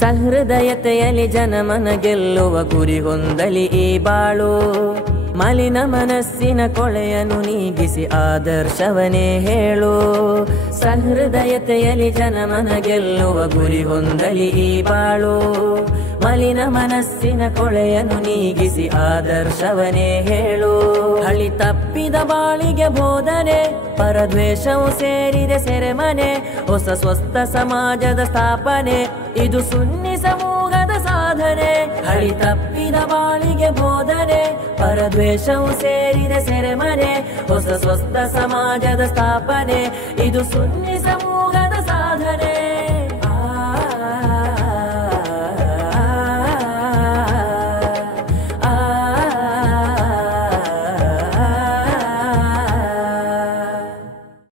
ಸಹೃದಯತೆಯಲ್ಲಿ ಜನಮನ ಗೆಲ್ಲುವ ಗುರಿ ಹೊಂದಲಿ ಈ ಬಾಳು. ಮಲಿನ ಮನಸ್ಸಿನ ಕೊಳೆಯನ್ನು ನೀಗಿಸಿ ಆದರ್ಶವನೇ ಹೇಳು. ಸಹೃದಯತೆಯಲ್ಲಿ ಜನಮನ ಗೆಲ್ಲುವ ಗುರಿ ಹೊಂದಲಿ ಈ ಬಾಳು. ಮಲಿನ ಮನಸ್ಸಿನ ಕೊಳೆಯನ್ನು ನೀಗಿಸಿ ಆದರ್ಶವನೇ ಹೇಳು. ಹಳಿ ತಪ್ಪಿದ ಬಾಳಿಗೆ ಬೋಧನೆ, ಪರದ್ವೇಷವು ಸೇರಿದೆ ಸೆರೆಮನೆ. ಹೊಸ ಸ್ವಸ್ಥ ಸಮಾಜದ ಸ್ಥಾಪನೆ, ಇದು ಸುನ್ನಿ ಸಮೂಹದ ಸಾಧನೆ. ಹಳಿ ತಪ್ಪಿದ ಬಾಳಿಗೆ ಬೋಧನೆ, ಪರದ್ವೇಷವು ಸೇರಿದೆ ಸೆರೆಮನೆ. ಹೊಸ ಸ್ವಸ್ಥ ಸಮಾಜದ ಸ್ಥಾಪನೆ, ಇದು ಸುನ್ನಿ ಸಮೂಹ